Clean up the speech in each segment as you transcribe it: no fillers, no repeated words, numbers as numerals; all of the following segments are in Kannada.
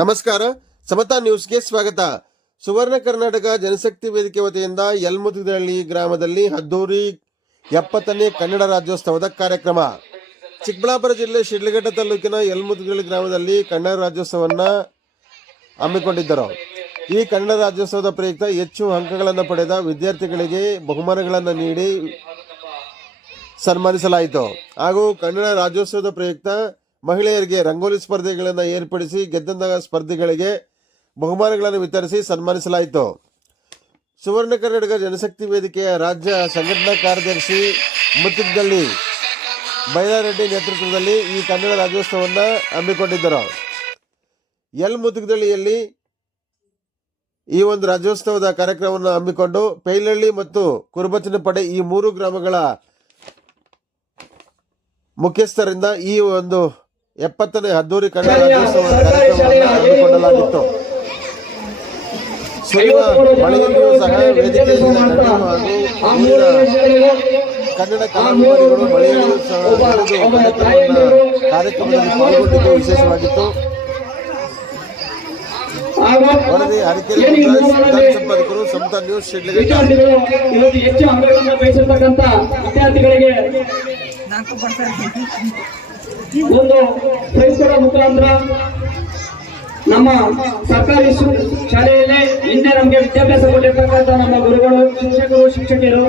ನಮಸ್ಕಾರ, ಸಮತಾ ನ್ಯೂಸ್ಗೆ ಸ್ವಾಗತ. ಸುವರ್ಣ ಕರ್ನಾಟಕ ಜನಶಕ್ತಿ ವೇದಿಕೆ ವತಿಯಿಂದ ಯಲಮುತಿಗದಳ್ಳಿ ಗ್ರಾಮದಲ್ಲಿ ಅದ್ದೂರಿ 70ನೇ ಕನ್ನಡ ರಾಜ್ಯೋತ್ಸವದ ಕಾರ್ಯಕ್ರಮ. ಚಿಕ್ಕಬಳ್ಳಾಪುರ ಜಿಲ್ಲೆ ಶಿಡ್ಲಘಟ್ಟ ತಾಲೂಕಿನ ಯಲಮುತಿಗದಳ್ಳಿ ಗ್ರಾಮದಲ್ಲಿ ಕನ್ನಡ ರಾಜ್ಯೋತ್ಸವವನ್ನು ಹಮ್ಮಿಕೊಂಡಿದ್ದರು. ಈ ಕನ್ನಡ ರಾಜ್ಯೋತ್ಸವದ ಪ್ರಯುಕ್ತ ಹೆಚ್ಚು ಅಂಕಗಳನ್ನು ಪಡೆದ ವಿದ್ಯಾರ್ಥಿಗಳಿಗೆ ಬಹುಮಾನಗಳನ್ನು ನೀಡಿ ಸನ್ಮಾನಿಸಲಾಯಿತು. ಹಾಗೂ ಕನ್ನಡ ರಾಜ್ಯೋತ್ಸವದ ಪ್ರಯುಕ್ತ ಮಹಿಳೆಯರಿಗೆ ರಂಗೋಲಿ ಸ್ಪರ್ಧೆಗಳನ್ನು ಏರ್ಪಡಿಸಿ ಗೆದ್ದಂತಹ ಸ್ಪರ್ಧಿಗಳಿಗೆ ಬಹುಮಾನಗಳನ್ನು ವಿತರಿಸಿ ಸನ್ಮಾನಿಸಲಾಯಿತು. ಸುವರ್ಣ ಕರ್ನಾಟಕ ಜನಶಕ್ತಿ ವೇದಿಕೆಯ ರಾಜ್ಯ ಸಂಘಟನಾ ಕಾರ್ಯದರ್ಶಿ ಮುತ್ತಿಗದಳ್ಳಿ ಬೈಲಾರೆಡ್ಡಿ ನೇತೃತ್ವದಲ್ಲಿ ಈ ಕನ್ನಡ ರಾಜ್ಯೋತ್ಸವವನ್ನು ಹಮ್ಮಿಕೊಂಡಿದ್ದರು. ಯಲಮುತಿಗದಳ್ಳಿಯಲ್ಲಿ ಈ ಒಂದು ರಾಜ್ಯೋತ್ಸವದ ಕಾರ್ಯಕ್ರಮವನ್ನು ಹಮ್ಮಿಕೊಂಡು ಪೈಲಹಳ್ಳಿ ಮತ್ತು ಕುರುಬಚನಪಡೆ ಈ 3 ಗ್ರಾಮಗಳ ಮುಖ್ಯಸ್ಥರಿಂದ ಈ ಒಂದು 70ನೇ ಅದ್ದೂರಿ ಕನ್ನಡ ರಾಜ್ಯೋತ್ಸವ ಕಾರ್ಯಕ್ರಮವನ್ನು ಹಮ್ಮಿಕೊಳ್ಳಲಾಗಿತ್ತು. ಸುರಿಯುವ ಮಳೆಯಲ್ಲಿಯೂ ಸಹ ವೇದಿಕೆಯಲ್ಲಿ ಕನ್ನಡ ಕಲಾವಿದರು ಮಳೆಯಲ್ಲಿಯೂ ಸಹ ಕಾರ್ಯಕ್ರಮದಲ್ಲಿ ಪಾಲ್ಗೊಂಡಿದ್ದು ವಿಶೇಷವಾಗಿತ್ತು. ವರದಿ ಹರಿಕೆರೆ ವಿಧಾನ ಸಂಪಾದಕರು ಸಮತಾ ನ್ಯೂಸ್ ಶಿಡ್ಲಘಟ್ಟ. ಹೆಚ್ಚು ಅಂಕಗಳನ್ನು ಗಳಿಸಿರ್ತಕ್ಕಂಥ ವಿದ್ಯಾರ್ಥಿಗಳಿಗೆ ಒಂದು ಪ್ರೈಸ್ ಕೊಡೋ ಮುಖಾಂತರ ನಮ್ಮ ಸರ್ಕಾರಿ ಶಾಲೆಯಲ್ಲಿ ಹಿಂದೆ ನಮಗೆ ವಿದ್ಯಾಭ್ಯಾಸ ಕೊಟ್ಟಿರ್ತಕ್ಕಂಥ ನಮ್ಮ ಗುರುಗಳು, ಶಿಕ್ಷಕರು, ಶಿಕ್ಷಕಿಯರು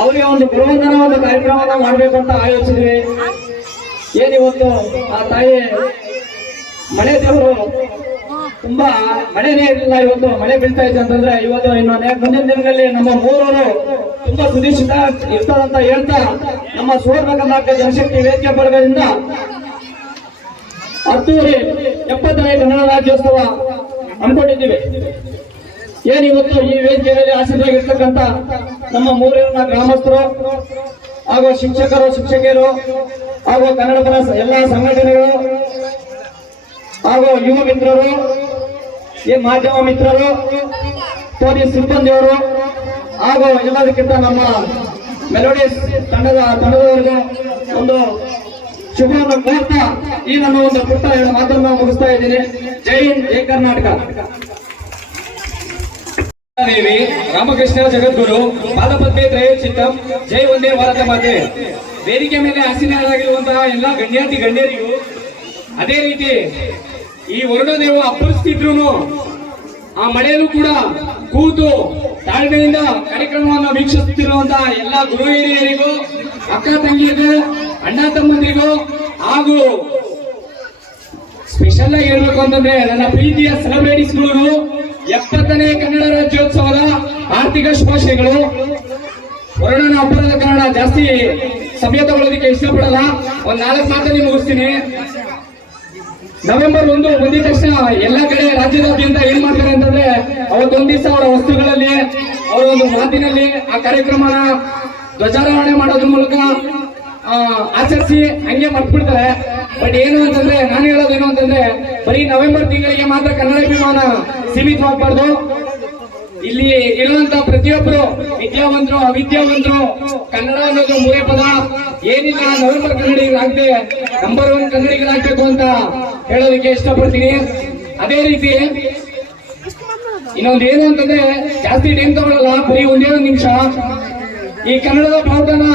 ಅವರಿಗೆ ಒಂದು ಗುರುವಂದನವಾದ ಕಾರ್ಯಕ್ರಮವನ್ನು ಮಾಡಬೇಕಂತ ಆಯೋಜಿಸಿದ್ವಿ. ಏನಿವತ್ತು ಆ ತಾಯಿ ಮಳೆ ದೇವರು ತುಂಬಾ ಮಳೆನೇ ಇರಲಿಲ್ಲ, ಇವತ್ತು ಮಳೆ ಬೀಳ್ತಾ ಇದೆ ಅಂತಂದ್ರೆ ಇವತ್ತು ಇನ್ನು ಮುಂದಿನ ದಿನಗಳಲ್ಲಿ ನಮ್ಮ ಮೂರವರು ತುಂಬಾ ಸುರಕ್ಷಿತ ಇರ್ತದಂತ ಹೇಳ್ತಾ ನಮ್ಮ ಸುವರ್ಣ ಕರ್ನಾಟಕ ಜನಶಕ್ತಿ ವೇದಿಕೆ ಬಳಗದಿಂದ ಅದ್ದೂರಿ 70ನೇ ಕನ್ನಡ ರಾಜ್ಯೋತ್ಸವ ಹಮ್ಮಿಕೊಂಡಿದ್ದೀವಿ. ಏನಿವತ್ತು ಈ ವೇದಿಕೆಯಲ್ಲಿ ಆಸೀನರಾಗಿರ್ತಕ್ಕಂಥ ನಮ್ಮ ಮೂರೂರಿನ ಗ್ರಾಮಸ್ಥರು ಹಾಗೂ ಶಿಕ್ಷಕರು, ಶಿಕ್ಷಕಿಯರು ಹಾಗೂ ಕನ್ನಡ ಪರ ಎಲ್ಲ ಸಂಘಟನೆಗಳು ಹಾಗೂ ಯುವ ಮಿತ್ರರು, ಮಾಧ್ಯಮ ಮಿತ್ರರು, ಪೊಲೀಸ್ ಸಿಬ್ಬಂದಿಯವರು ಹಾಗೂ ಎಲ್ಲದಕ್ಕಿಂತ ನಮ್ಮ ಮೆಲೋಡಿಯಸ್ ತಂಡದವರೆಗೂ ಒಂದು ಶುಭವನ್ನು ಕೋರ್ತಾ ಈ ನನ್ನ ಒಂದು ಪುಟ್ಟ ಮಾತನ್ನು ಮುಗಿಸ್ತಾ ಇದ್ದೀನಿ. ಜೈ ಹಿಂದ್, ಜೈ ಕರ್ನಾಟಕ. ದೇವಿ ರಾಮಕೃಷ್ಣ ಜಗದ್ಗುರು ಪಾದಪದ್ಮೆ ತ್ರಯೋಚಿತ್ತಂ ಜೈ ಒಂದೇ ಭಾರತ ಮಾತೆ. ವೇದಿಕೆ ಮೇಲೆ ಆಸೀನರಾಗಿರುವಂತಹ ಎಲ್ಲ ಗಣ್ಯರಿಗೂ ಅದೇ ರೀತಿ ಈ ವರುಣದೇವ ಅಪ್ಪರಿಸ್ತಿದ್ರು ಆ ಮಳೆಯಲ್ಲೂ ಕೂಡ ಕೂತು ತಾಳ್ಮೆಯಿಂದ ಕಾರ್ಯಕ್ರಮವನ್ನು ವೀಕ್ಷಿಸುತ್ತಿರುವಂತಹ ಎಲ್ಲ ಗುರು ಹಿರಿಯರಿಗೂ, ಅಕ್ಕ ತಂಗಿಯರಿಗೂ, ಅಣ್ಣ ತಮ್ಮಂದಿರಿಗೂ ಹಾಗೂ ಸ್ಪೆಷಲ್ ಆಗಿ ಹೇಳ್ಬೇಕು ಅಂತಂದ್ರೆ ನನ್ನ ಪ್ರೀತಿಯ ಸೆಲೆಬ್ರಿಟೀಸ್ಗಳಿಗೂ 70ನೇ ಕನ್ನಡ ರಾಜ್ಯೋತ್ಸವದ ಆರ್ಥಿಕ ಶುಭಾಶಯಗಳು. ವರುಣನ ಅಬ್ಬರದ ಕಾರಣ ಜಾಸ್ತಿ ಸಮಯ ತಗೊಳ್ಳೋದಕ್ಕೆ ಇಷ್ಟಪಡಲ್ಲ, ಒಂದ್ 4 ಮಾತಲ್ಲಿ ಮುಗಿಸ್ತೀನಿ. ನವೆಂಬರ್ 1 ಬಂದಿದ ತಕ್ಷಣ ಎಲ್ಲ ಕಡೆ ರಾಜ್ಯದಾದ್ಯಂತ ಏನ್ ಮಾಡ್ತಾರೆ ಅಂತಂದ್ರೆ ಅವತ್ತೊಂದ್ ದಿವಸ ಅವರ ವಸ್ತುಗಳಲ್ಲಿ ಅವರ ಒಂದು ಮಾತಿನಲ್ಲಿ ಆ ಕಾರ್ಯಕ್ರಮನ ಧ್ವಜಾರೋಹಣೆ ಮಾಡೋದ್ರ ಮೂಲಕ ಆಚರಿಸಿ ಹಂಗೆ ಮರ್ತ್ಬಿಡ್ತಾರೆ. ಬಟ್ ಏನು ಅಂತಂದ್ರೆ ನಾನು ಹೇಳೋದೇನು ಅಂತಂದ್ರೆ ಬರೀ ನವೆಂಬರ್ ತಿಂಗಳಿಗೆ ಮಾತ್ರ ಕನ್ನಡಾಭಿಮಾನ ಸೀಮಿತವಾಗಬಾರ್ದು. ಇಲ್ಲಿ ಇರುವಂತ ಪ್ರತಿಯೊಬ್ಬರು ವಿದ್ಯಾವಂತರು, ಅವಿದ್ಯಾವಂತರು ಕನ್ನಡ ಅನ್ನೋದು ಮೂರೇ ಪದ. ಏನಿಲ್ಲ ನವೆಂಬರ್ ಕನ್ನಡಿಗರಾಗದೆ ನಂಬರ್ 1 ಕನ್ನಡಿಗರಾಗಬೇಕು ಅಂತ ಹೇಳೋದಕ್ಕೆ ಇಷ್ಟಪಡ್ತೀನಿ. ಅದೇ ರೀತಿ ಇನ್ನೊಂದು ಏನು ಅಂತಂದ್ರೆ ಜಾಸ್ತಿ ಟೈಮ್ ತಗೊಳ್ಳಲ್ಲ, ಬರೀ ಒಂದೇ 1 ನಿಮಿಷ. ಈ ಕನ್ನಡದ ಬಾವುಟನ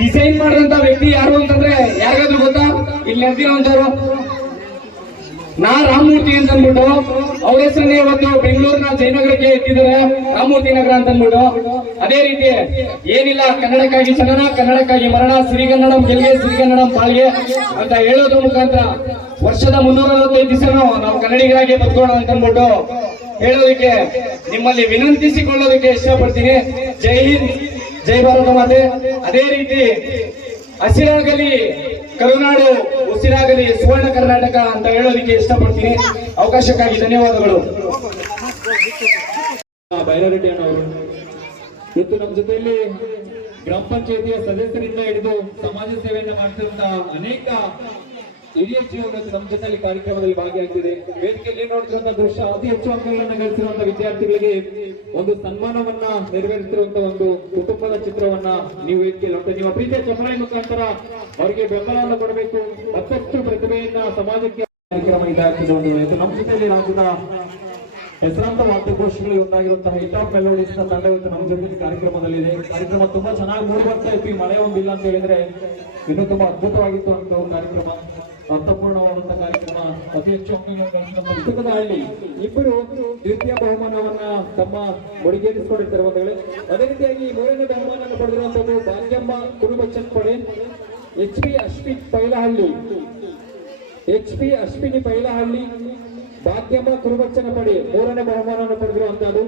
ಡಿಸೈನ್ ಮಾಡಿದಂತ ವ್ಯಕ್ತಿ ಯಾರು ಅಂತಂದ್ರೆ ಯಾರಿಗಾದ್ರೂ ಗೊತ್ತಾ? ಇಲ್ಲಿ ನೆರೆದಿರುವಂತವ್ರು ರಾಮಮೂರ್ತಿ ಅಂತ ಅಂದ್ಬಿಟ್ಟು ಅವ್ರ ಹೆಸರನ್ನೇ ಇವತ್ತು ಬೆಂಗಳೂರಿನ ಜಯನಗರಕ್ಕೆ ಎತ್ತಿದ್ದಾರೆ, ರಾಮಮೂರ್ತಿ ನಗರ ಅಂತ ಅಂದ್ಬಿಟ್ಟು. ಅದೇ ರೀತಿ ಏನಿಲ್ಲ, ಕನ್ನಡಕ್ಕಾಗಿ ಜನನ, ಕನ್ನಡಕ್ಕಾಗಿ ಮರಣ, ಸಿರಿಗನ್ನಡಂ ಗೆಲ್ಗೆ, ಸಿರಿಗನ್ನಡಂ ಬಾಳ್ಗೆ ಅಂತ ಹೇಳೋದ್ರ ಮುಖಾಂತರ ವರ್ಷದ 365 ದಿವಸನೂ ನಾವು ಕನ್ನಡಿಗರಾಗಿ ಬದುಕೋಣ ಅಂತ ಅಂದ್ಬಿಟ್ಟು ಹೇಳೋದಕ್ಕೆ ನಿಮ್ಮಲ್ಲಿ ವಿನಂತಿಸಿಕೊಳ್ಳೋದಕ್ಕೆ ಇಷ್ಟಪಡ್ತೀನಿ. ಜೈ ಹಿಂದ್, ಜೈ ಭಾರತ ಮಾತೆ. ಅದೇ ರೀತಿ ಹಸಿರಾಗಲಿ ಕರುನಾಡು, ಉಸಿರಾಗಲಿ ಸುವರ್ಣ ಕರ್ನಾಟಕ ಅಂತ ಹೇಳೋದಕ್ಕೆ ಇಷ್ಟಪಡ್ತೀನಿ. ಅವಕಾಶಕ್ಕಾಗಿ ಧನ್ಯವಾದಗಳು. ಬೈಲಾರೆಡ್ಡಿ ಅವರು ಇವತ್ತು ನಮ್ಮ ಜೊತೆಯಲ್ಲಿ ಗ್ರಾಮ ಪಂಚಾಯತಿಯ ಸದಸ್ಯರಿಂದ ಹಿಡಿದು ಸಮಾಜ ಸೇವೆಯನ್ನು ಮಾಡ್ತಿರುವಂತಹ ಅನೇಕ ಹಿರಿಯ ಜೀವನ ನಮ್ಮ ಜೊತೆಯಲ್ಲಿ ಕಾರ್ಯಕ್ರಮದಲ್ಲಿ ಭಾಗಿಯಾಗ್ತಿದೆ. ವೇದಿಕೆಯಲ್ಲಿ ನೋಡ್ತಿರುವಂತಹ ದೃಶ್ಯ ಅತಿ ಹೆಚ್ಚು ಅಂಕಗಳನ್ನು ಗಳಿಸಿರುವಂತಹ ವಿದ್ಯಾರ್ಥಿಗಳಿಗೆ ಒಂದು ಸನ್ಮಾನವನ್ನ ನೆರವೇರಿಸಿರುವಂತಹ ಒಂದು ಕುಟುಂಬದ ಚಿತ್ರವನ್ನ ನೀವು ವೇದಿಕೆಯಲ್ಲಿ ನೋಡ್ತೀವಿ. ನಿಮ್ಮ ಪ್ರೀತಿಯ ಚಪ್ಪಾಳೆ ಮುಖಾಂತರ ಅವರಿಗೆ ಬೆಂಬಲವನ್ನು ಕೊಡಬೇಕು. ಮತ್ತಷ್ಟು ಪ್ರತಿಭೆಯನ್ನ ಸಮಾಜಕ್ಕೆ ಕಾರ್ಯಕ್ರಮ ಇದಾಗ್ತದೆ ಒಂದು ಇವತ್ತು ನಮ್ಮ ಜೊತೆಯಲ್ಲಿ ರಾಜ್ಯದ ಹೆಸರಾಂತ ವಾದ್ಯಗೋಷ್ಠಿಗಳು ಒಂದಾಗಿರುವಂತಹ ಹಿಟ್ ಆಫ್ ಮೆಲೋಡಿಸ್ ನ ತಂಡ ಇವತ್ತು ನಮ್ಮ ಜೊತೆ ಕಾರ್ಯಕ್ರಮದಲ್ಲಿದೆ. ಕಾರ್ಯಕ್ರಮ ತುಂಬಾ ಚೆನ್ನಾಗಿ ಮೂಡಿ ಬರ್ತಾ ಇತ್ತು. ಈ ಮಳೆ ಒಂದಿಲ್ಲ ಅಂತ ಹೇಳಿದ್ರೆ ಇನ್ನೂ ತುಂಬಾ ಅದ್ಭುತವಾಗಿತ್ತು ಅಂತ ಕಾರ್ಯಕ್ರಮ, ಅರ್ಥಪೂರ್ಣವಾದಂತಹ ಕಾರ್ಯಕ್ರಮ. ಅತಿ ಹೆಚ್ಚು ಅಂಕಗಳನ್ನು ಗಳಿಸಿದ ಪುಸ್ತಕದ ಹಳ್ಳಿ ಇಬ್ಬರು ದ್ವಿತೀಯ ಬಹುಮಾನವನ್ನ ತಮ್ಮ ಮುಡಿಗೇರಿಸಿಕೊಂಡಿರ್ತಾರೆ ಬಂಧುಗಳೇ. ಅದೇ ರೀತಿಯಾಗಿ ಈ ಮೂರನೇ ಬಹುಮಾನವನ್ನು ಪಡೆದಿರುವಂತದ್ದು ಭಾಗ್ಯಮ್ಮ ಕುರುಬಚ್ಚನ್ ಪಡೆ HP ಅಶ್ವಿನಿ ಪೈಲಹಳ್ಳಿ ಭಾಗ್ಯಮ್ಮ ಕುರುಬಚ್ಚನ ಪಡೆ ಮೂರನೇ ಬಹುಮಾನವನ್ನು ಪಡೆದಿರುವಂತಹದ್ದು.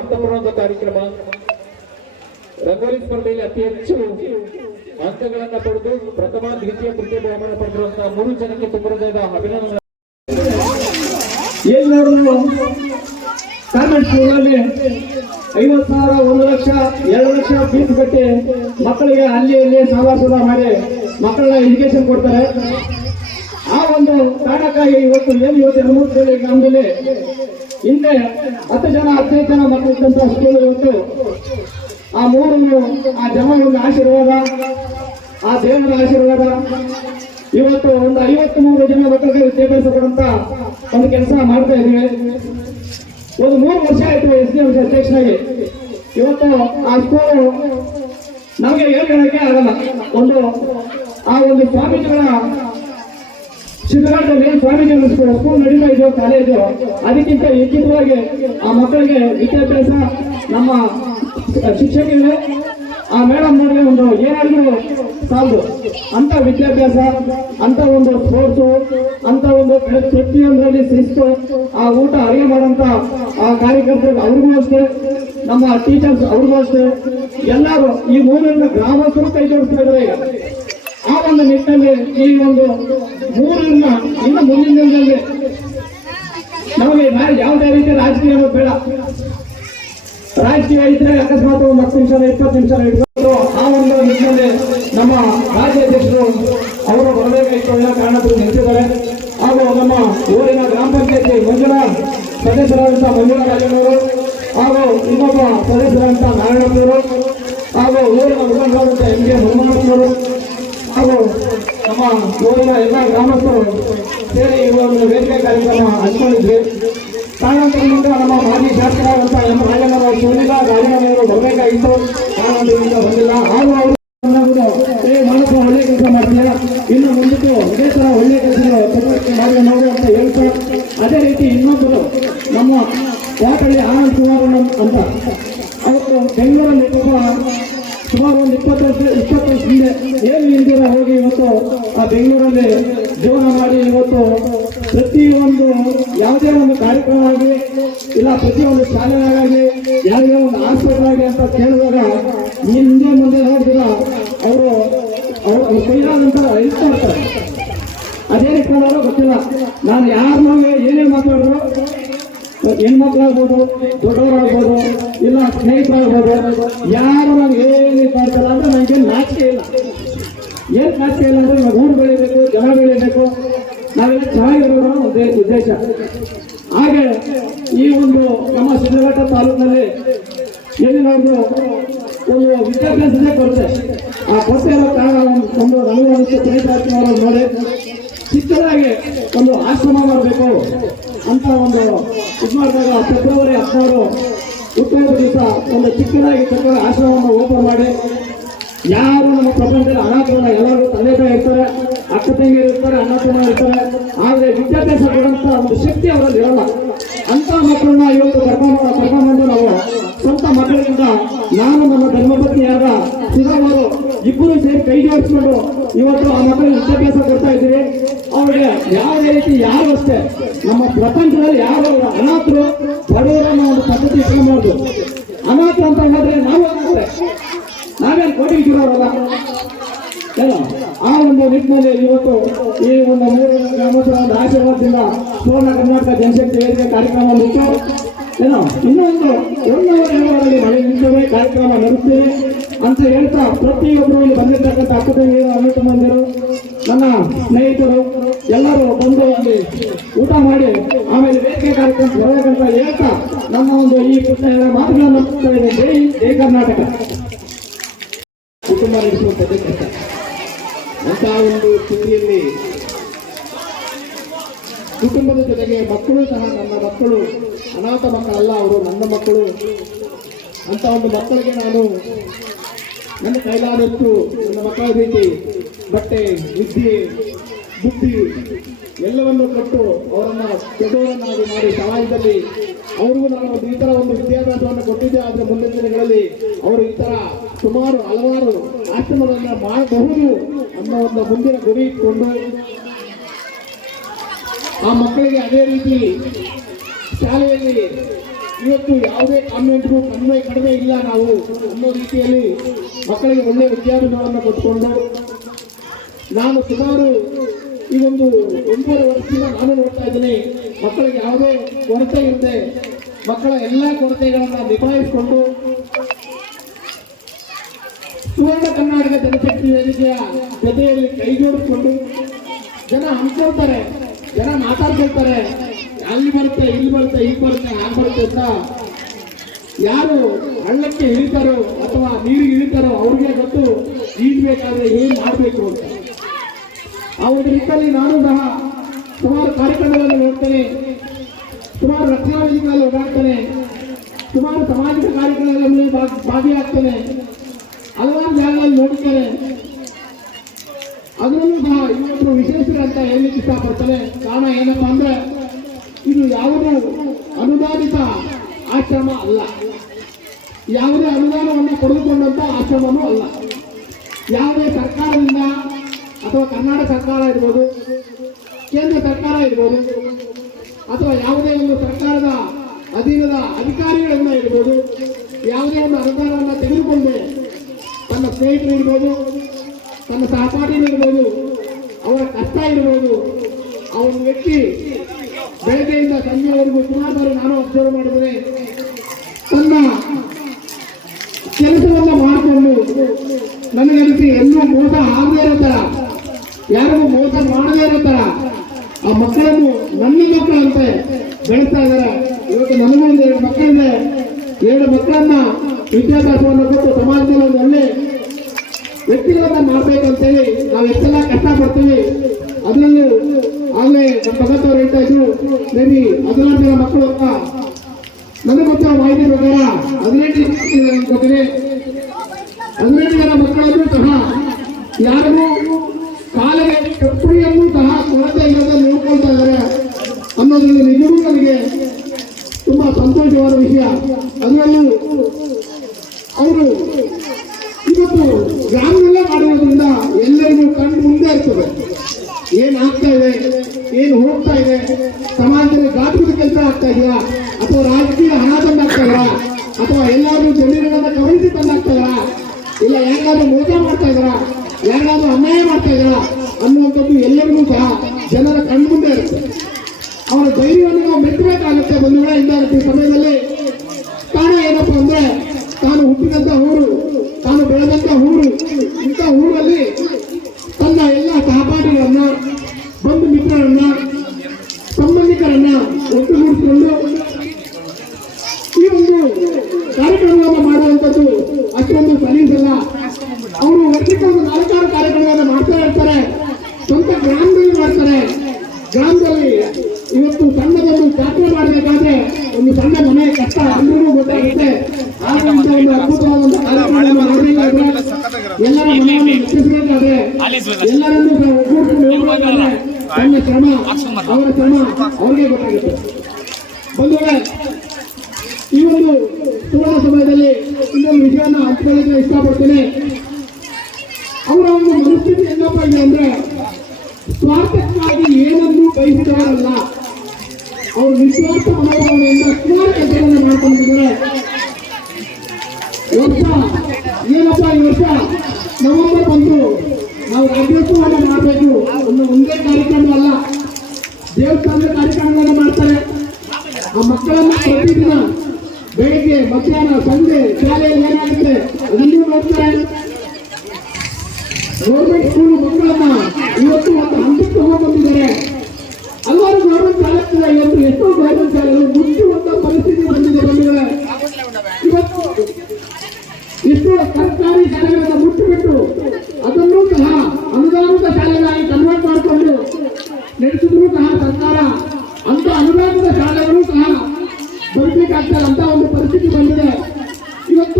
ಅರ್ಥಪೂರ್ಣ ಕಾರ್ಯಕ್ರಮ. ರಂಗೋಲಿ ಸ್ಪರ್ಧೆಯಲ್ಲಿ ಅತಿ ಹೆಚ್ಚು ಅಂಕಗಳನ್ನ ಪಡೆದು ಪ್ರಥಮ, ದ್ವಿತೀಯ, ತೃತೀಯ ಬಹುಮಾನ ಪಡೆದಿರುವಂತಹ 3 ಜನಕ್ಕೆ ತುಂಬ ಹೃದಯದ ಅಭಿನಂದನೆ. ಏನ್ ನೋಡಿದ್ರು ಕಾನ್ವೆಂಟ್ ಸ್ಕೂಲಲ್ಲಿ 50,000, 1 ಲಕ್ಷ, 2 ಲಕ್ಷ ಫೀಸ್ ಕಟ್ಟಿ ಮಕ್ಕಳಿಗೆ ಅಲ್ಲಿ ಸಹವಾಸ ಮಾಡಿ ಮಕ್ಕಳನ್ನ ಎಜುಕೇಶನ್ ಕೊಡ್ತಾರೆ. ಆ ಒಂದು ಕಾರಣಕ್ಕಾಗಿ ಇವತ್ತು 23 ಗ್ರಾಮದಲ್ಲಿ ಹಿಂದೆ 10 ಜನ 15 ಜನ ಮಕ್ಕಳು ಇದ್ದಂತಹ ಸ್ಕೂಲ್ ಇವತ್ತು ಆ ಜನಗಳ ಆಶೀರ್ವಾದ, ಆ ದೇವರ ಆಶೀರ್ವಾದ ಇವತ್ತು ಒಂದು 53 ಜನ ಮಕ್ಕಳಿಗೆ ವಿದ್ಯಾಭ್ಯಾಸ ಕೊಡುವಂತ ಒಂದು ಕೆಲಸ ಮಾಡ್ತಾ ಇದ್ದೀವಿ. ಒಂದು 3 ವರ್ಷ ಆಯ್ತು SDM ಅಧ್ಯಕ್ಷನಾಗಿ. ಇವತ್ತು ಆ ಸ್ಕೂಲು ನಮಗೆ ಹೇಳಕ್ಕೆ ಆಗಲ್ಲ. ಆ ಒಂದು ಸ್ವಾಮೀಜಿಗಳ ಶಿಬಿರದಲ್ಲಿ ಸ್ವಾಮೀಜಿಗಳ ಸ್ಕೂಲ್ ನಡೀತಾ ಇದೆಯೋ ಕಾಲೇಜು, ಅದಕ್ಕಿಂತ ಹೆಚ್ಚಿನವಾಗಿ ಆ ಮಕ್ಕಳಿಗೆ ವಿದ್ಯಾಭ್ಯಾಸ ನಮ್ಮ ಶಿಕ್ಷಕರಿಗೆ ಆ ಮೇಡಮ್ ನೋಡಿ ಒಂದು ಏನಾದ್ರೂ ಸಾಲದು ಅಂತ ವಿದ್ಯಾಭ್ಯಾಸ, ಅಂತ ಒಂದು ಸ್ಪೋರ್ಟ್ಸು, ಅಂತ ಒಂದು ಪ್ರತಿಯೊಂದರಲ್ಲಿ ಶಿಸ್ತು, ಆ ಊಟ ಅಡುಗೆ ಮಾಡುವಂತ ಆ ಕಾರ್ಯಕರ್ತರು ಅವ್ರಿಗೂ ಅಷ್ಟೇ, ನಮ್ಮ ಟೀಚರ್ಸ್ ಅವ್ರಿಗೂ ಅಷ್ಟೇ, ಎಲ್ಲರೂ ಈ ಮೂರನ್ನು ಗ್ರಾಮಸ್ಥರು ಕೈ ಜೋಡಿಸ್ತಾ ಇದ್ದಾರೆ. ಈಗ ಆ ಒಂದು ನಿಟ್ಟಿನಲ್ಲಿ ಈ ಒಂದು ಮೂರನ್ನ ಇನ್ನು ಮುಂದಿನ ದಿನದಲ್ಲಿ ನಮಗೆ ಯಾವುದೇ ರೀತಿಯ ರಾಜಕೀಯ ಬೇಡ. ರಾಜಕೀಯ ಇದ್ರೆ ಅಕಸ್ಮಾತ್ ಒಂದು 10 ನಿಮಿಷ 20 ನಿಮಿಷ ಇಟ್ಕೊಂಡು ಆ ಒಂದು ನಿಟ್ಟಿನಲ್ಲಿ ನಮ್ಮ ರಾಜ್ಯಾಧ್ಯಕ್ಷರು ಅವರು ಬರಬೇಕಾಗಿತ್ತು ಎಲ್ಲ ಕಾರಣಗಳು ನಿಂತಿದ್ದಾರೆ. ಹಾಗೂ ನಮ್ಮ ಊರಿನ ಗ್ರಾಮ ಪಂಚಾಯತಿ ಸದಸ್ಯರಾದಂತಹ ಮಂಜುಳಾ ರಾಜನವರು, ಹಾಗೂ ಇನ್ನೊಬ್ಬ ಸದಸ್ಯರಾದಂತಹ ನಾರಾಯಣಪ್ಪನವರು, ಹಾಗೂ ಊರಿನ ಮುಖಂಡರಾದಂತಹ MK ಹನುಮಂತನವರು, ಹಾಗೂ ನಮ್ಮ ಊರಿನ ಎಲ್ಲ ಗ್ರಾಮಸ್ಥರು ಸೇರಿ ಈ ಒಂದು ವೇದಿಕೆ ಕಾರ್ಯಕ್ರಮ ಹಂಚಿಕೊಂಡಿದ್ವಿ. ಕಾರಣಾಂತರದಿಂದ ನಮ್ಮ ಮಾಜಿ ಶಾಸಕರಾದಂತಹ M ರಾಜಣ್ಣವರು ಶಿವಲಿಂಗ ರಾಜಣ್ಣವರು ಬರಬೇಕಾಗಿತ್ತು, ಕಾರಣಾಂತರದಿಂದ ಬಂದಿಲ್ಲ. ಹಾಗೂ ಅವರು ಮಾಡಕ್ಕೆ ಒಳ್ಳೆ ಕೆಲಸ ಮಾಡ್ತೀರಾ, ಇನ್ನು ಮುಂದಕ್ಕೂ ಇದೇ ತರ ಒಳ್ಳೆ ಕೆಲಸ ಮಾಡಿ ನೋಡಿ ಅಂತ ಹೇಳ್ತಾ, ಅದೇ ರೀತಿ ಇನ್ನೊಬ್ಬರು ನಮ್ಮ ವಾಟಳ್ಳಿ ಆನಂದ್ ಕುಮಾರ್ ಅಂತ ಅವರು ಬೆಂಗಳೂರಲ್ಲಿ ಸುಮಾರು ಒಂದು 20 ವರ್ಷ ಹಿಂದೆ ಏನು ಹಿಂದಿನ ಹೋಗಿ ಇವತ್ತು ಆ ಬೆಂಗಳೂರಲ್ಲಿ ಜೀವನ ಮಾಡಿ ಇವತ್ತು ಪ್ರತಿಯೊಂದು ಯಾವುದೇ ಒಂದು ಕಾರ್ಯಕ್ರಮ ಆಗಲಿ ಇಲ್ಲ ಪ್ರತಿಯೊಂದು ಶಾಲೆಯಾಗಲಿ ಯಾವುದೇ ಒಂದು ಹಾಸ್ಪಿಟಲ್ ಆಗಲಿ ಅಂತ ಕೇಳುವಾಗ ಹಿಂದೆ ಮುಂದೆ ನೋಡಿದ್ರ ಅವರು ಕೈಲಾದಂತ ಇರ್ತಾ ಇರ್ತಾರೆ. ಅದೇ ರೀತಿ ಗೊತ್ತಿಲ್ಲ. ನಾನು ಯಾರನ್ನ ಏನೇ ಮಾತಾಡಿದ್ರು, ಹೆಣ್ಮಕ್ಳಾಗ್ಬೋದು, ದೊಡ್ಡವರಾಗ್ಬೋದು, ಇಲ್ಲ ಸ್ನೇಹಿತರಾಗ್ಬೋದು, ಯಾರು ನನಗೆ ಏನು ಮಾಡ್ತಾರ ಅಂದ್ರೆ ನನಗೆ ನಾಚಿಕೆ ಇಲ್ಲ. ಏನ್ ನಾಚಿಕೆ ಇಲ್ಲ ಅಂದ್ರೆ ನಾವು ಊರು ಬೆಳಿಬೇಕು, ಜನ ಬೆಳಿಬೇಕು, ನಾವೆಲ್ಲ ಚೆನ್ನಾಗಿರೋಣ ಉದ್ದೇಶ. ಹಾಗೆ ಈ ಒಂದು ನಮ್ಮ ಶಿಡ್ಲಘಟ್ಟ ತಾಲೂಕಿನಲ್ಲಿ ಎಲ್ಲಿ ನೋಡಿದ್ರು ಒಂದು ವಿದ್ಯಾಭ್ಯಾಸನೇ ಕೊರತೆ. ಆ ಕೊರತೆ ಇರೋ ಕಾರಣ ಒಂದು ನನಗೂ ಪುನೀತರಾಜ್ಕುಮಾರ್ ನೋಡಿ ಚಿಕ್ಕದಾಗಿ ಒಂದು ಆಶ್ರಮ ಮಾಡಬೇಕು ಅಂತ ಒಂದು ಇದು ಮಾಡಿದಾಗ ಫೆಬ್ರವರಿ 16 ಹುಟ್ಟುಹಬ್ಬ ದಿವಸ ಒಂದು ಚಿಕ್ಕದಾಗಿ ಆಶ್ರಮವನ್ನು ಓಪನ್ ಮಾಡಿ, ಯಾರು ನಮ್ಮ ಪ್ರಪಂಚದಲ್ಲಿ ಅನಾಥರನ್ನ ಎಲ್ಲರೂ ತಂದೆ ತಾಯಿ ಇರ್ತಾರೆ, ಅಕ್ಕ ತಂಗಿಯರು ಇರ್ತಾರೆ, ಅಣ್ಣ ತಮ್ಮ ಇರ್ತಾರೆ, ಆದರೆ ವಿದ್ಯಾಭ್ಯಾಸ ಕೊಡುವಂತ ಒಂದು ಶಕ್ತಿ ಅವರಲ್ಲಿ ಇರಲ್ಲ. ಅಂತ ಮಕ್ಕಳನ್ನ ಇವತ್ತು ಕರ್ಕೊಂಡ್ಬಂದು ನಾವು ಸ್ವಂತ ಮಕ್ಕಳಿಂದ ನಾನು ನಮ್ಮ ಧರ್ಮಪತ್ನಿಯಾದ ಸುಧಾ ಇಬ್ಬರು ಸೇರಿ ಕೈ ಜೋಡಿಸ್ಕೊಂಡು ಇವತ್ತು ಆ ಮಕ್ಕಳಿಗೆ ವಿದ್ಯಾಭ್ಯಾಸ ಕೊಡ್ತಾ ಇದ್ದೀವಿ. ಅವ್ರಿಗೆ ಯಾವುದೇ ರೀತಿ ಯಾರು ಅಷ್ಟೇ ನಮ್ಮ ಪ್ರಪಂಚದಲ್ಲಿ ಯಾರು ಅನಾಥರು ಬಡವರನ್ನ ಒಂದು ಪದ್ಧತಿ ಇಟ್ಕೊಂಡ್ಬಾರ್ದು. ಅನಾಥ ಅಂತ ಹೇಳಿದ್ರೆ ನಾವೇನು ಕೋಟಿಗಿರೋರಲ್ಲ. ಆ ಒಂದು ನಿಟ್ಟಿನಲ್ಲಿ ಇವತ್ತು ಈ ಒಂದು 3 ಗ್ರಾಮಸ್ಥರ ಒಂದು ಆಶೀರ್ವಾದದಿಂದ ಸುವರ್ಣ ಕರ್ನಾಟಕ ಜನಶಕ್ತಿ ವೇದಿಕೆ ಕಾರ್ಯಕ್ರಮ ಮುಗಿತು. ಇನ್ನೊಂದು 1 ಅವರಲ್ಲಿ ಮಳೆ ನಿಂತವೇ ಕಾರ್ಯಕ್ರಮ ನಡೆಸ್ತೀವಿ ಅಂತ ಹೇಳ್ತಾ, ಪ್ರತಿಯೊಬ್ಬರು ಇಲ್ಲಿ ಬಂದಿರ್ತಕ್ಕಂಥ ಅಕ್ಕ ತಂಗಿಯರು, ಅಣ್ಣ ತಮ್ಮಂದಿರು, ನನ್ನ ಸ್ನೇಹಿತರು ಎಲ್ಲರೂ ಬಂದು ಅಲ್ಲಿ ಊಟ ಮಾಡಿ ಆಮೇಲೆ ವೇದಿಕೆ ಕಾರ್ಯಕ್ರಮ ಬರಬೇಕಂತ ಹೇಳ್ತಾ ನಮ್ಮ ಒಂದು ಈ ಮಾತುಗಳನ್ನು ಜೈ ಕರ್ನಾಟಕ. ಕುಟುಂಬ ನಡೆಸುವಂಥದ್ದು ಕಷ್ಟ. ಅಂತ ಒಂದು ಸ್ಥಿತಿಯಲ್ಲಿ ಕುಟುಂಬದ ಜೊತೆಗೆ ಮಕ್ಕಳು ಸಹ ನನ್ನ ಮಕ್ಕಳು ಅನಾಥ ಮಕ್ಕಳಲ್ಲ, ಅವರು ನನ್ನ ಮಕ್ಕಳು. ಅಂತ ಒಂದು ಮಕ್ಕಳಿಗೆ ನಾನು ನನ್ನ ಕೈಲಾದಷ್ಟು ನನ್ನ ಮಕ್ಕಳ ರೀತಿ ಬಟ್ಟೆ, ವಿದ್ಯೆ, ಬುದ್ಧಿ ಎಲ್ಲವನ್ನು ಕೊಟ್ಟು ಅವರನ್ನು ದೊಡ್ಡವರನ್ನಾಗಿ ಮಾಡಿ ಸಮಾಜದಲ್ಲಿ ಅವ್ರಿಗೂ ನಾನು ಒಂದು ಈ ಥರ ಒಂದು ವಿದ್ಯಾಭ್ಯಾಸವನ್ನು ಕೊಟ್ಟಿದ್ದೆ. ಆದರೆ ಮುಂದಿನ ದಿನಗಳಲ್ಲಿ ಅವರು ಈ ಥರ ಸುಮಾರು ಹಲವಾರು ಆಶ್ರಮಗಳನ್ನು ಮಾಡಬಹುದು ಅನ್ನೋ ಒಂದು ಮುಂದಿನ ಗುರಿ ಇಟ್ಕೊಂಡು ಆ ಮಕ್ಕಳಿಗೆ ಅದೇ ರೀತಿ ಶಾಲೆಯಲ್ಲಿ ಇವತ್ತು ಯಾವುದೇ ಕಾನ್ವೆಂಟ್ಗೂ ಕಡಿಮೆ ಇಲ್ಲ ನಾವು ಅನ್ನೋ ರೀತಿಯಲ್ಲಿ ಮಕ್ಕಳಿಗೆ ಒಳ್ಳೆಯ ವಿದ್ಯಾಭ್ಯಾಸವನ್ನು ಕೊಟ್ಟುಕೊಂಡು ನಾನು ಸುಮಾರು ಈ ಒಂದು 9 ವರ್ಷದಿಂದ ನಾನು ನೋಡ್ತಾ ಇದ್ದೀನಿ. ಮಕ್ಕಳಿಗೆ ಯಾವುದೇ ಕೊರತೆ ಇಲ್ಲದೆ ಮಕ್ಕಳ ಎಲ್ಲ ಕೊರತೆಗಳನ್ನು ನಿಭಾಯಿಸಿಕೊಂಡು ಸುವರ್ಣ ಕರ್ನಾಟಕ ಜನಶಕ್ತಿ ವೇದಿಕೆಯ ಜೊತೆಯಲ್ಲಿ ಕೈ ಜೋಡಿಸಿಕೊಂಡು ಜನ ಹಂಚ್ಕೊಳ್ತಾರೆ, ಜನ ಮಾತಾಡ್ಕೊಳ್ತಾರೆ, ಅಲ್ಲಿ ಬರುತ್ತೆ, ಇಲ್ಲಿ ಬರುತ್ತೆ, ಈಗ ಬರುತ್ತೆ, ಹಾಗೆ ಬರುತ್ತೆ ಅಂತ. ಯಾರು ಹಳ್ಳಕ್ಕೆ ಇಳಿತಾರೋ ಅಥವಾ ನೀರಿಗೆ ಇಳಿತಾರೋ ಅವ್ರಿಗೆ ಗೊತ್ತು ಈಜಬೇಕಾದ್ರೆ ಏನು ಮಾಡಬೇಕು ಅಂತ. ಆ ಒಂದು ರೀತಿಯಲ್ಲಿ ನಾನು ಸಹ ಸುಮಾರು ಕಾರ್ಯಕ್ರಮಗಳನ್ನು ನೋಡ್ತೇನೆ, ಸುಮಾರು ರಕ್ಷಣಾ ವೇದಿಕೆಗಳಲ್ಲಿ ಓಡಾಡ್ತೇನೆ, ಸುಮಾರು ಸಾಮಾಜಿಕ ಕಾರ್ಯಕ್ರಮಗಳಲ್ಲಿ ಭಾಗಿಯಾಗ್ತೇನೆ, ಹಲವಾರು ಜಾಗಗಳಲ್ಲಿ ನೋಡ್ತೇನೆ. ಅದರಲ್ಲೂ ಸಹ ಇವತ್ತು ವಿಶೇಷ ಅಂತ ಹೇಳಲಿಕ್ಕೆ ಇಷ್ಟಪಡ್ತೇನೆ. ಕಾರಣ ಏನಪ್ಪಾ ಅಂದ್ರೆ ಇದು ಯಾವುದೇ ಅನುದಾನಿತ ಆಶ್ರಮ ಅಲ್ಲ, ಯಾವುದೇ ಅನುದಾನವನ್ನು ಪಡೆದುಕೊಂಡಂತ ಆಶ್ರಮನೂ ಅಲ್ಲ. ಯಾವುದೇ ಸರ್ಕಾರದಿಂದ ಅಥವಾ ಕರ್ನಾಟಕ ಸರ್ಕಾರ ಇರ್ಬೋದು, ಕೇಂದ್ರ ಸರ್ಕಾರ ಇರ್ಬೋದು, ಅಥವಾ ಯಾವುದೇ ಒಂದು ಸರ್ಕಾರದ ಅಧೀನದ ಅಧಿಕಾರಿಗಳಿಂದ ಇರ್ಬೋದು, ಯಾವುದೇ ಒಂದು ಅನುದಾನವನ್ನು ತೆಗೆದುಕೊಂಡೆ ತನ್ನ ಸ್ನೇಹಿತರು ಇರ್ಬೋದು, ತನ್ನ ಸಹಪಾಠಿಗಳು ಇರ್ಬೋದು, ಅವರ ಕಷ್ಟ ಇರ್ಬೋದು, ಆ ಒಂದು ವ್ಯಕ್ತಿ ಬೆಳಗ್ಗೆಯಿಂದ ಸಂಜೆವರೆಗೂ ಸುಮಾರು ಬಾರಿ ನಾನು ಅಬ್ಸರ್ವ್ ಮಾಡಿದರೆ ತನ್ನ ಕೆಲಸವನ್ನ ಮಾಡಿಕೊಂಡು ನನಗನಿಸಿ ಎಲ್ಲೂ ಮೋಸ ಆಗದೇ ಇರೋ ಥರ, ಯಾರಿಗೂ ಮೋಸ ಮಾಡದೇ ಇರೋ ಥರ ಆ ಮಕ್ಕಳನ್ನು ನನ್ನ ಮಕ್ಕಳಂತೆ ಬೆಳೆಸ್ತಾ ಇದ್ದಾರೆ. ಇವತ್ತು ನನಗೂ ಒಂದು 2 ಮಕ್ಕಳಿದೆ. 2 ಮಕ್ಕಳನ್ನ ವಿದ್ಯಾಭ್ಯಾಸವನ್ನು ಕೊಟ್ಟು ಸಮಾಜದಲ್ಲಿ ಒಂದು ಒಳ್ಳೆ ವ್ಯಕ್ತಿಗಳನ್ನ ಮಾಡ್ಬೇಕಂತೇಳಿ ನಾವು ಎಷ್ಟೆಲ್ಲ ಕಷ್ಟಪಡ್ತೀವಿ. ಅದರಲ್ಲೂ ಆಗಲೇ ನಮ್ಮ ಭಗತ್ ಅವರು ಹೇಳ್ತಾ ಇದ್ರು, ಮೇಬಿ 16 ಜನ ಮಕ್ಕಳು ಅಂತ ನನಗೆ ಗೊತ್ತಿರೋ ಮಾಹಿತಿ ಪ್ರಕಾರ 18 ಜನ ಮಕ್ಕಳನ್ನು ಸಹ ಯಾರಿಗೂ ಕಾಲಿಗೆ ಕಪ್ಪುಡಿಯನ್ನು ಸಹ ಕೊರತೆ ಇಲ್ಲದೆ ನೋಡ್ಕೊಳ್ತಾ ಇದ್ದಾರೆ ಅನ್ನೋದ್ರಲ್ಲಿ ನಿಜವೂ ನನಗೆ ತುಂಬಾ ಸಂತೋಷವಾದ ವಿಷಯ. ಅದರಲ್ಲೂ ಅವರು ಇವತ್ತು ಗ್ರಾಮದಲ್ಲೇ ಮಾಡಿರೋದ್ರಿಂದ ಎಲ್ಲರಿಗೂ ಕಣ್ಣು ಮುಂದೆ ಇರ್ತದೆ, ಏನಾಗ್ತಾ ಇದೆ, ಏನು ಹೋಗ್ತಾ ಇದೆ, ಸಮಾಜದಲ್ಲಿ ಘಾತುಕದ ಕೆಲಸ ಆಗ್ತಾ ಇದೆಯಾ, ಅಥವಾ ರಾಜಕೀಯ ಹಣ ತಂದಾಗ್ತಾ ಇದೆಯಾ, ಅಥವಾ ಎಲ್ಲಾದ್ರೂ ಜಮೀನುಗಳನ್ನ ಕವರಿಸಿ ತಂದಾಗ್ತಾ, ಇಲ್ಲ ಯಾರಿಗಾದ್ರೂ ಮೋಸ ಮಾಡ್ತಾ ಇದಾರ, ಯಾರಿಗಾದ್ರೂ ಅನ್ಯಾಯ ಮಾಡ್ತಾ ಇದಾರ ಅನ್ನುವಂಥದ್ದು ಎಲ್ಲರಿಗೂ ಸಹ ಜನರ ಕಣ್ಮುಂದೆ ಇರುತ್ತೆ. ಅವರ ಧೈರ್ಯವನ್ನು ನಾವು ಮೆಚ್ಚಬೇಕಾಗುತ್ತೆ ಬಂಧುಗಳ ಈ ಸಮಯದಲ್ಲಿ. ಕಾರಣ ಏನಪ್ಪಾ ಅಂದ್ರೆ ತಾನು ಹುಟ್ಟಿದಂತ ಊರು, ತಾನು ಬೆಳೆದಂತ ಊರು, ಇಂಥ ಊರಲ್ಲಿ ತನ್ನ ಎಲ್ಲ ಸಹಪಾಠಿಗಳನ್ನ, ಬಂಧು ಮಿತ್ರರನ್ನ, ಸಂಬಂಧಿಕರನ್ನ ಒಟ್ಟುಗೂಡಿಸಿಕೊಂಡು ಈ ಒಂದು ಕಾರ್ಯಕ್ರಮವನ್ನು ಮಾಡುವಂಥದ್ದು ಅಷ್ಟೊಂದು ಸಲೀಸಲ್ಲ. ಅವರು ವರ್ಷಕ್ಕೆ ಒಂದು 4-6 ಕಾರ್ಯಕ್ರಮವನ್ನು ಮಾಡ್ತಾ ಇರ್ತಾರೆ, ಸ್ವಂತ ಗ್ರಾಮದಲ್ಲಿ ಮಾಡ್ತಾರೆ. ಗ್ರಾಮದಲ್ಲಿ ಇವತ್ತು ಸಣ್ಣದೊಂದು ಜಾತ್ರೆ ಮಾಡಬೇಕಾದ್ರೆ ಒಂದು ಸಣ್ಣ ಮನೆ ಕಷ್ಟ ಎಲ್ಲರಿಗೂ ಗೊತ್ತಾಗುತ್ತೆ. ಆದ್ದರಿಂದ ಒಂದು ಅದ್ಭುತವಾದ ಕಾರ್ಯಕ್ರಮವನ್ನು ಮಾಡಬೇಕಾದ್ರೆ, ಎಲ್ಲರ ಮನೆಯನ್ನು ಮೆಚ್ಚಿಸಬೇಕಾದ್ರೆ, ಎಲ್ಲರನ್ನೂ ಒಗ್ಗೂಡಿಸಿ ಹೋಗಬೇಕಾದ್ರೆ ತನ್ನ ಶ್ರಮ, ಅವರ ಶ್ರಮ ಅವ್ರಿಗೆ ಗೊತ್ತಾಗುತ್ತೆ. ಬಂಧುಗಳೇ, ಈ ಒಂದು ಸುವರ್ಣ ಸಮಯದಲ್ಲಿ ಇನ್ನೊಂದು ವಿಷಯವನ್ನು ಹಂಚಿಕೊಳ್ಳಕ್ಕೆ ಇಷ್ಟಪಡ್ತೇನೆ. ಅವರ ಒಂದು ಮನಸ್ಥಿತಿ ಏನಪ್ಪ ಇದೆ ಅಂದ್ರೆ ಸ್ವಾರ್ಥಕ್ಕಾಗಿ ಏನನ್ನೂ ಬಯಸಿದವರಲ್ಲ. ಅವರು ನಿಸ್ವಾರ್ಥ ಮನೋಭಾವನೆಯಿಂದ ಸುಮಾರು ಕೆಲಸಗಳನ್ನು ಮಾಡ್ಕೊಂಡಿದ್ದಾರೆ. ವರ್ಷ ಏನಪ್ಪ ಈ ವರ್ಷ ನವೆಂಬರ್ ಬಂದು ನಾವು ರಾಜ್ಯೋತ್ಸವವನ್ನು ಮಾಡಬೇಕು ಅನ್ನೋ ಒಂದೇ ಕಾರ್ಯಕ್ರಮ ಅಲ್ಲ, ದೇವಸ್ಥಾನದ ಕಾರ್ಯಕ್ರಮವನ್ನು ಮಾಡ್ತಾರೆ. ಆ ಮಕ್ಕಳನ್ನ ಪ್ರತಿದಿನ ಬೆಳಿಗ್ಗೆ, ಮಧ್ಯಾಹ್ನ, ಸಂಜೆ ಶಾಲೆಯಲ್ಲಿ ಏನಾಗುತ್ತೆ ಅದನ್ನು ನೋಡ್ತಾರೆ. ಗೌರ್ಮೆಂಟ್ ಸ್ಕೂಲ್ ಮಕ್ಕಳನ್ನ ಇವತ್ತು ಒಂದು ಹಂತಕ್ಕೆ ತಗೊಂಡ್ಬಂದಿದ್ದಾರೆ. ಹಲವಾರು ಗೌರ್ಮೆಂಟ್ ಶಾಲೆಗಳ ಇವತ್ತು ಎಷ್ಟೋ ಗೌರ್ಮೆಂಟ್ ಶಾಲೆಗಳು ಮುಚ್ಚುವಂತ ಪರಿಸ್ಥಿತಿ ಬಂದಿದೆ. ಬಂದಿದೆ ಇವತ್ತು ಎಷ್ಟೋ ಸರ್ಕಾರಿ ಶಾಲೆಗಳನ್ನ ಮುಚ್ಚಿಬಿಟ್ಟು ಅದನ್ನೂ ಸಹ ಅನುದಾನಿತ ಶಾಲೆಗಳಾಗಿ ಕನ್ವರ್ಟ್ ಮಾಡಿಕೊಂಡು ನಡೆಸಿದ್ರು ಸಹ ಸರ್ಕಾರ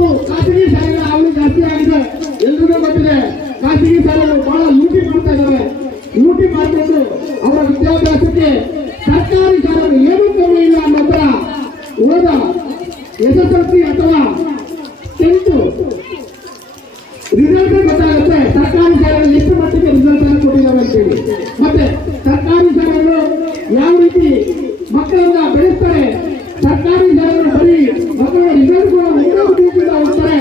ಇವತ್ತು ಖಾಸಗಿ ಶಾಲೆಗಳ ಹಾವಳಿ ಜಾಸ್ತಿ ಆಗಿದೆ. ಎಲ್ರಿಗೂ ಗೊತ್ತಿದೆ, ಖಾಸಗಿ ಶಾಲೆಗಳು ಬಹಳ ಲೂಟಿ ಮಾಡ್ತಾ ಇದ್ದಾರೆ. ಲೂಟಿ ಮಾಡಿಕೊಂಡು ಅವರ ವಿದ್ಯಾಭ್ಯಾಸಕ್ಕೆ ಸರ್ಕಾರಿ ಶಾಲೆಗಳು ಏನೂ ಕಮ್ಮಿ ಇಲ್ಲ ಅನ್ನೋದ್ರ ಹೋದ SSLC ಅಥವಾ 10th ರಿಸಲ್ಟ್ ಗೊತ್ತಾಗುತ್ತೆ ಸರ್ಕಾರಿ ಶಾಲೆಗಳು ಎಷ್ಟು ಮಟ್ಟಿಗೆ ರಿಸಲ್ಟ್ ಅನ್ನು ಕೊಟ್ಟಿದ್ದಾರೆ ಅಂತೇಳಿ. ಮತ್ತೆ ಸರ್ಕಾರಿ ಶಾಲೆಗಳು ಯಾವ ರೀತಿ ಮಕ್ಕಳನ್ನ ಬೆಳೆಸ್ತಾರೆ, ಸರ್ಕಾರಿ ಶಾಲೆಗಳು ಬರೀ ಮಕ್ಕಳ ರಿಸಲ್ಟ್ ಉದ್ದೇಶದಿಂದ ಹೋಗ್ತಾರೆ.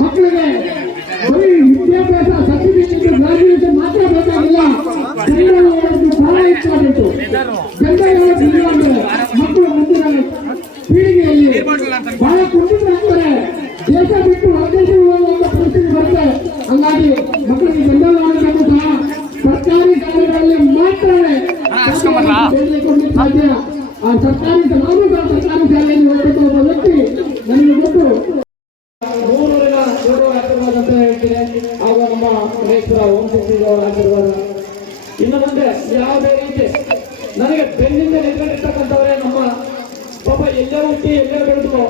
ಮಕ್ಕಳಿಗೆ ಬರೀ ವಿದ್ಯಾಭ್ಯಾಸ ಸರ್ಟಿಫಿಕೇಟ್ ಗ್ರಾಜುಯೇಷನ್ ಮಾತ್ರ ಬೇಕಾಗಿಲ್ಲ, ಜನರಲ್ ನಾಲೆಡ್ಜ್ ಬಹಳ ಇಂಪಾರ್ಟೆಂಟ್. ಜನರಲ್ ನಾಲೆಡ್ಜ್ ಇಲ್ಲ ಅಂದ್ರೆ ಮಕ್ಕಳು ಮುಂದಿನ ಪೀಳಿಗೆಯಲ್ಲಿ ಬಹಳ ಕುಂಠಿತರಾಗ್ತಾರೆ, ದೇಶ ಬಿಟ್ಟು ಹೊರದೇಶಕ್ಕೆ ಹೋಗುವಂತ ಪರಿಸ್ಥಿತಿ ಬರುತ್ತೆ. ಹಂಗಾಗಿ ಮಕ್ಕಳಿಗೆ ಜನರಲ್ ನಾಲೆಡ್ಜ್ ಸಹ ಸರ್ಕಾರಿ ಶಾಲೆಗಳಲ್ಲಿ ಮಾತ್ರ ಬೆಳೆಸಿಕೊಳ್ಳಲಿಕ್ಕೆ ಸಾಧ್ಯ. ಆ ಸರ್ಕಾರಿ ನಾನು ಸಹ ಸರ್ಕಾರಿ ಶಾಲೆಯಲ್ಲಿ ಹೋಗ್ಬೇಕು ಒಬ್ಬ ವ್ಯಕ್ತಿ ನನಗೆ ಗೊತ್ತು. ಮೂರೂರಿನ ಗೌರವ ಆಶೀರ್ವಾದ ಅಂತ ಹೇಳ್ತೀನಿ. ಹಾಗೂ ನಮ್ಮ ಮಹೇಶ್ವರ ಓಂಶಕ್ತಿ ಅವರ ಆಶೀರ್ವಾದ. ಇನ್ನು ಮುಂದೆ ಯಾವುದೇ ರೀತಿ ನನಗೆ ಬೆನ್ನಿಂದ ನಿಂತ್ಕೊಂಡಿರ್ತಕ್ಕಂಥವರೇ ನಮ್ಮ ಪಾಪ ಎಲ್ಲೇ ಹುಟ್ಟಿ ಎಲ್ಲೇ ಬೆಳೆದು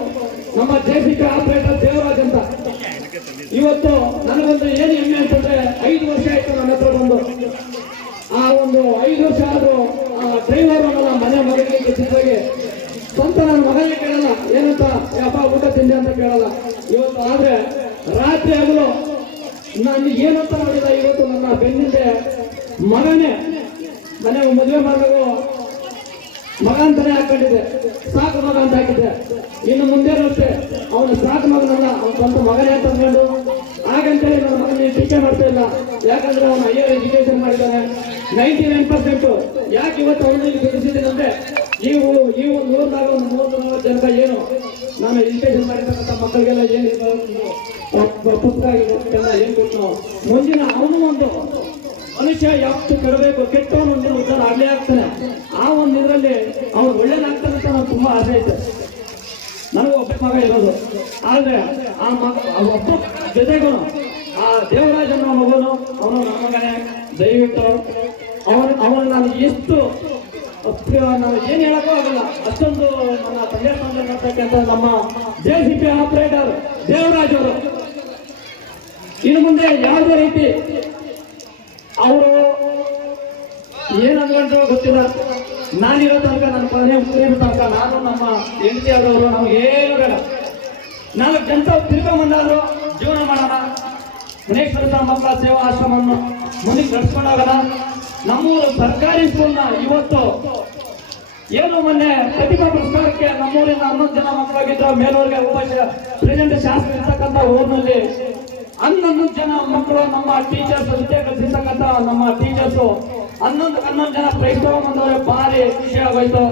ನಮ್ಮ JCB ಆಪರೇಟರ್ ದೇವರಾಜ್ ಅಂತ. ಇವತ್ತು ನನಗೊಂದು ಏನು ಹೆಮ್ಮೆ ಅಂತಂದ್ರೆ 5 ವರ್ಷ ಆಯ್ತು ನನ್ನ ಹತ್ರ ಬಂದು. ಆ ಒಂದು 5 ವರ್ಷ ಆದ್ರೂ ಡ್ರೈವರ್ ಅನ್ನಲ್ಲ ಮನೆ ಮಗಳಿಗೆ ಚಿತ್ರಗೆ ಸ್ವಂತ ನನ್ನ ಮಗನಿಗೆ ಕೇಳಲ್ಲ ಏನಂತ ಯಪ್ಪ ಊಟ ತಿಂದೆ ಅಂತ ಕೇಳಲ್ಲ. ಇವತ್ತು ಆದ್ರೆ ರಾತ್ರಿ ಆಗಲು ನಾನು ಏನಂತ ನೋಡಿಲ್ಲ. ಇವತ್ತು ನನ್ನ ಬೆನ್ನಿಂದೆ ಮಗನೇ ಮನೆ ಮದುವೆ ಮಾಡಲು ಮಗ ಅಂತಾನೆ ಹಾಕೊಂಡಿದ್ದೆ, ಸಾಕು ಮಗ ಅಂತ ಹಾಕಿದ್ದೆ. ಇನ್ನು ಮುಂದೆ ಅಷ್ಟೇ ಅವನು ಸಾಕು ಮಗನಲ್ಲ, ಅವನ ಸ್ವಂತ ಮಗನೇ ಅಂತ ಅಂದ್ಕೊಂಡು ಹಾಗಂತೇಳಿ ನನ್ನ ಮಗನ ಟೀಕೆ ಮಾಡ್ತಾ ಇಲ್ಲ. ಯಾಕಂದ್ರೆ ಅವನು ಹೈಯರ್ ಎಜುಕೇಶನ್ ಮಾಡಿದ್ದಾನೆ 99%. ಯಾಕೆ ಇವತ್ತು ಅವನಲ್ಲಿ ಬೆಳೆಸಿದ್ದೀನಿ ಅಂದ್ರೆ ಈ ಒಂದು ಊರಿನಾಗ ಒಂದು 30-40 ಜನಕ ಏನು ನಾನು ಎಜುಕೇಶನ್ ಮಾಡಿರ್ತಕ್ಕಂಥ ಮಕ್ಕಳಿಗೆಲ್ಲ ಏನು ಪುಸ್ತಕ ಆಗಿರೋದಕ್ಕೆಲ್ಲ ಏನ್ ಕೊಟ್ಟು ಮುಂದಿನ ಅವನು ಒಂದು ಮನುಷ್ಯ ಯಾವತ್ತು ಕೆಡಬೇಕು, ಕೆಟ್ಟವನು ಒಂದು ಉದ್ದಾರ ಆಗ್ಲೇ ಆಗ್ತಾನೆ. ಆ ಒಂದು ಇದರಲ್ಲಿ ಅವ್ನು ಒಳ್ಳೇದಾಗ್ತಾನೆ ಅಂತ ನಾನು ತುಂಬಾ ಆಸೆ ಐತೆ. ನನಗೂ ಒಬ್ಬ ಮಗ ಇರೋದು. ಆದ್ರೆ ಆ ಮಗ ಒಬ್ಬ ಜೊತೆಗೂ ಆ ದೇವರಾಜ್ ಅನ್ನೋ ಮಗನು ಅವನು ನನ್ನ ಮಗನೇ. ದಯವಿಟ್ಟು ಅವನು ನಾನು ಎಷ್ಟು ನಾನು ಏನ್ ಹೇಳಕ್ಕೂ ಆಗಲ್ಲ, ಅಷ್ಟೊಂದು ನನ್ನ ತಂದೆ ಮಾಡ್ತಕ್ಕಂಥ ನಮ್ಮ JCB ಆಪರೇಟರ್ ದೇವರಾಜ್ ಅವರು. ಇನ್ನು ಮುಂದೆ ಯಾವುದೇ ರೀತಿ ಅವರು ಏನಂದ್ಕೊಂಡ್ರು ಗೊತ್ತಿಲ್ಲ. ನಾನಿರೋ ತನಕ ನನ್ನ ಕೊನೆ ಮುಗಿರೋ ತನಕ ನಾನು ನಮ್ಮ ಹೆಂಡತಿ ಆದವರು ನಮಗೇನು ಬೇಡ. 4 ಜನ ತಿರ್ಕೊಂಡ್ಬಂದಾದ್ರು ಜೀವನ ಮಾಡೋಣ. ಮುನೇಶ್ವರ ಮಕ್ಕಳ ಸೇವಾ ಆಶ್ರಮವನ್ನು ಮುಂದಕ್ಕೆ ನಡೆಸ್ಕೊಂಡೋಗೋಣ. ನಮ್ಮೂರು ಸರ್ಕಾರಿ ಸ್ಕೂಲ್ನ ಇವತ್ತು ಏನು ಮೊನ್ನೆ ಪ್ರತಿಭಾ ಪುರಸ್ಕಾರಕ್ಕೆ ನಮ್ಮೂರಿನ 11 ಜನ ಮಕ್ಕಳಾಗಿದ್ದ ಮೇಲೂರಿಗೆ ಪ್ರೆಸೆಂಟ್ ಶಾಸಕ ಇರ್ತಕ್ಕಂಥ ಊರಿನಲ್ಲಿ 11 ಜನ ಮಕ್ಕಳು ನಮ್ಮ ಟೀಚರ್ಸ್ ವಿದ್ಯೆ ಕಲಿಸಿರ್ತಕ್ಕಂಥ ನಮ್ಮ ಟೀಚರ್ಸ್ 11 ಜನ ಪ್ರೈಸ್ ತಗೊಂಡ್ಬಂದವ್ರೆ. ಭಾರಿ ಖುಷಿ ಆಗೋಯ್ತು.